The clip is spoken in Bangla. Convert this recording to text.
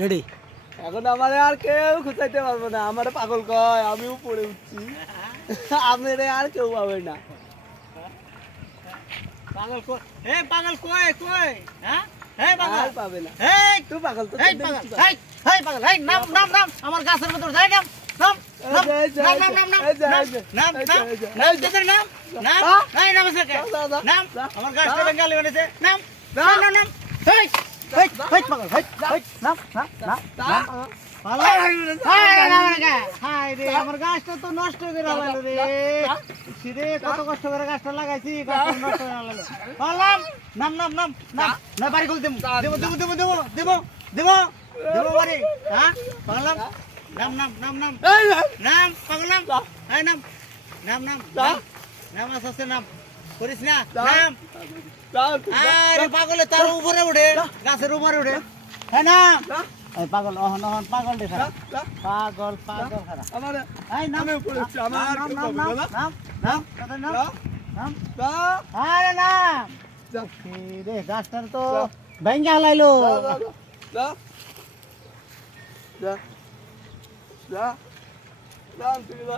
রেডি। এখন আমার আর কেউ খুঁজাইতে পারবো না, আমার পাগল কয়, আমিও পড়ে উঠছি। আমার আর কেউ পাবে না। পাগল কই, এই পাগল কই কই, হ্যাঁ এই পাগল আর পাবে না। এই তুই পাগল তো, এই পাগল এই পাগল এই নাম নাম নাম আমার গাছের ভিতর যাই নাম নাম নাম নাম নাম নাম নাম নাম তোদের নাম নাম এই নাম আছে কে নাম আমার গাছটা বেঙ্গালি বানাইছে নাম নাম নাম নাম এই এই এই পাগল এই এই নাম নাম নাম নাম পাগল হাই নাম রে হাই রে আমার গাছটা তো নষ্ট করে লাগালো রে সিরে কত কষ্ট করে গাছটা লাগাইছি গাছটা নষ্ট করে লাগালো পাগলাম নাম নাম নাম নাম না বাড়ি কল দেবো দেবো দেবো দেবো দেবো দেবো দেবো দেবো বাড়ি হ্যাঁ পাগলাম নাম নাম নাম নাম নাম পাগলাম এই নাম নাম নাম নাম আছে নাম করিস না নাম আরে পাগলে তার উপরে উঠে গাছের উপরে উঠে হ্যাঁ না এই পাগল অহন অহন পাগল দেখা পাগল পাগল খারা আমার এই নামে উপরে উঠছে, আমার আর নাম কেউ নাম পাবে না। নাম নাম তাদের নাম নাম যা, আরে নাম যা, রে গাছটার তো ভাঙ্গা হালাইলো যা, যা, যা, যা, তুই যা।